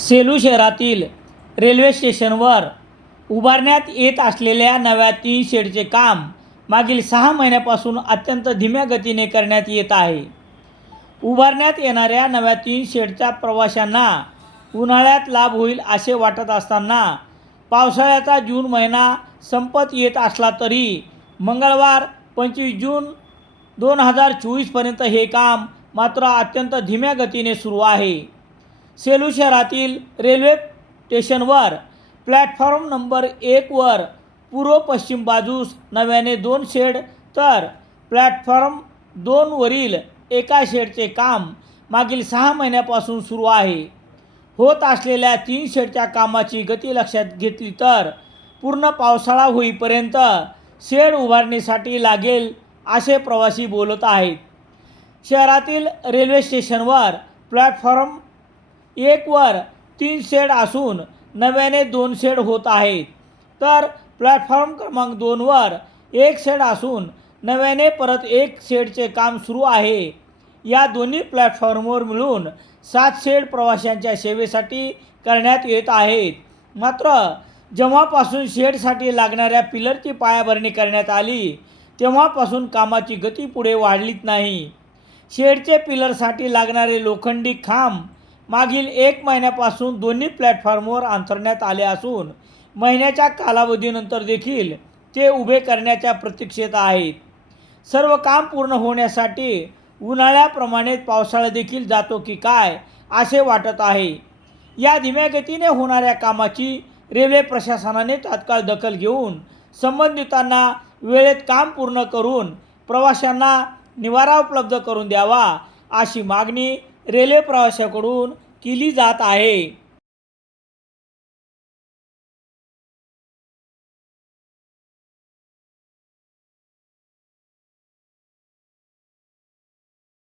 सेलू शहरातील रेल्वे स्टेशनवर उभारण्यात येत असलेल्या नव्या तीन शेडचे काम मागील सहा महिन्यापासून अत्यंत धीम्या गतीने करण्यात येत आहे. उभारण्यात येणाऱ्या नव्या तीन शेडच्या प्रवाशांना उन्हाळ्यात लाभ होईल असे वाटत असताना पावसाळ्याचा जून महिना संपत येत असला तरी मंगळवार पंचवीस जून दोन हजार चोवीसपर्यंत हे काम मात्र अत्यंत धीम्या गतीने सुरू आहे. सेलू शहरातील रेल्वे स्टेशनवर. प्लॅटफॉर्म नंबर एकवर पूर्व पश्चिम बाजूस नव्याने दोन शेड तर प्लॅटफॉर्म दोनवरील एका शेडचे काम मागील सहा महिन्यापासून सुरू आहे. होत असलेल्या तीन शेडच्या कामाची गती लक्षात घेतली तर पूर्ण पावसाळा होईपर्यंत शेड उभारणीसाठी लागेल असे प्रवासी बोलत आहेत. शहरातील रेल्वे स्टेशनवर प्लॅटफॉर्म एकवर तीन शेड असून नव्याने दोन शेड होत आहेत. तर प्लॅटफॉर्म क्रमांक दोनवर एक शेड असून नव्याने परत एक शेडचे काम सुरू आहे. या दोन्ही प्लॅटफॉर्मवर मिळून सात शेड प्रवाशांच्या सेवेसाठी करण्यात येत आहेत. मात्र जेव्हापासून शेडसाठी लागणाऱ्या पिलरची पायाभरणी करण्यात आली तेव्हापासून कामाची गती पुढे वाढलीच नाही. शेडचे पिलरसाठी लागणारे लोखंडी खांब मागील एक महिन्यापासून दोन्ही प्लॅटफॉर्मवर अंतरण्यात आले असून महिन्याच्या कालावधीनंतर देखील ते उभे करण्याच्या प्रतीक्षेत आहेत. सर्व काम पूर्ण होण्यासाठी उन्हाळ्याप्रमाणेच पावसाळा देखील जातो की काय असे वाटत आहे. या धीम्या गतीने होणाऱ्या कामाची रेल्वे प्रशासनाने तात्काळ दखल घेऊन संबंधितांना वेळेत काम पूर्ण करून प्रवाशांना निवारा उपलब्ध करून द्यावा अशी मागणी रेल्वे प्रवाशाकडून केली जात आहे.